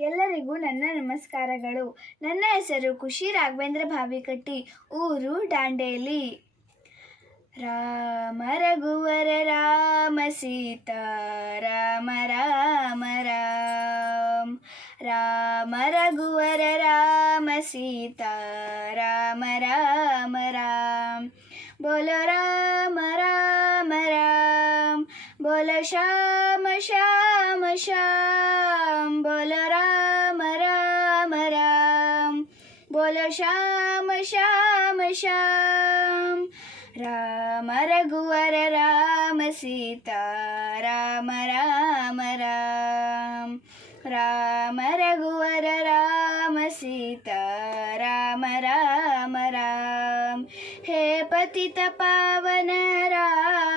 ಎಲ್ಲರಿಗೂ ನನ್ನ ನಮಸ್ಕಾರಗಳು. ನನ್ನ ಹೆಸರು ಖುಷಿ ರಾಘವೇಂದ್ರ ಭಾವಿಕಟ್ಟಿ ಊರು ದಾಂಡೇಲಿ. ರಾಮ ರಘುವರ ರಾಮ ಸೀತಾ, ರಾಮ ರಾಮ ರಾಮ. ರಾಮ ರಘುವರ ರಾಮ ಸೀತಾ, ರಾಮ ರಾಮ ರಾಮ. ಬೋಲೋ ರಾಮ ರಾಮ ರಾಮ. ಬೋಲೋ ಶ್ಯಾಮ ಶ್ಯಾಮ श्याम बोलो राम राम राम बोलो श्याम श्याम श्याम राम रघुवर राम सीता राम राम राम राम रघुवर राम सीता राम राम राम हे पतित पावन राम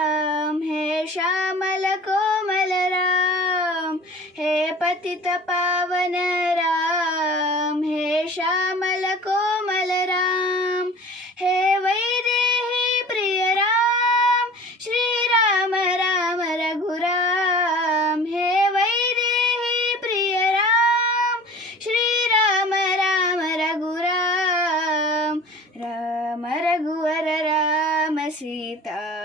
हे पतित पावन राम, हे श्यामल कोमल राम, हे वैदेही प्रिय राम श्री राम राम रघुराम, हे वैदेही प्रिय राम श्री राम राम रघुराम, राम रघुवर राम सीता।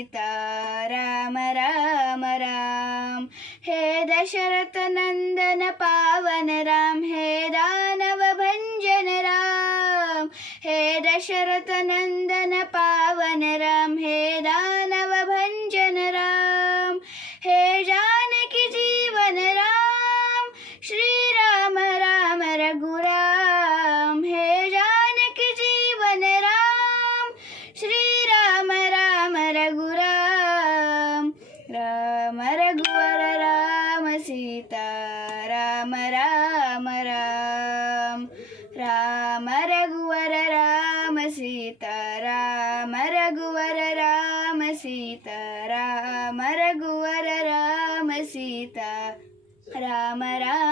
सीता राम राम राम हे दशरथ नंदन पावन राम हे दानव भंजन राम हे दशरथ नंदन ರಾಮ ರಘುವರ ರಾಮ ಸೀತಾ ರಾಮ ರಾಮ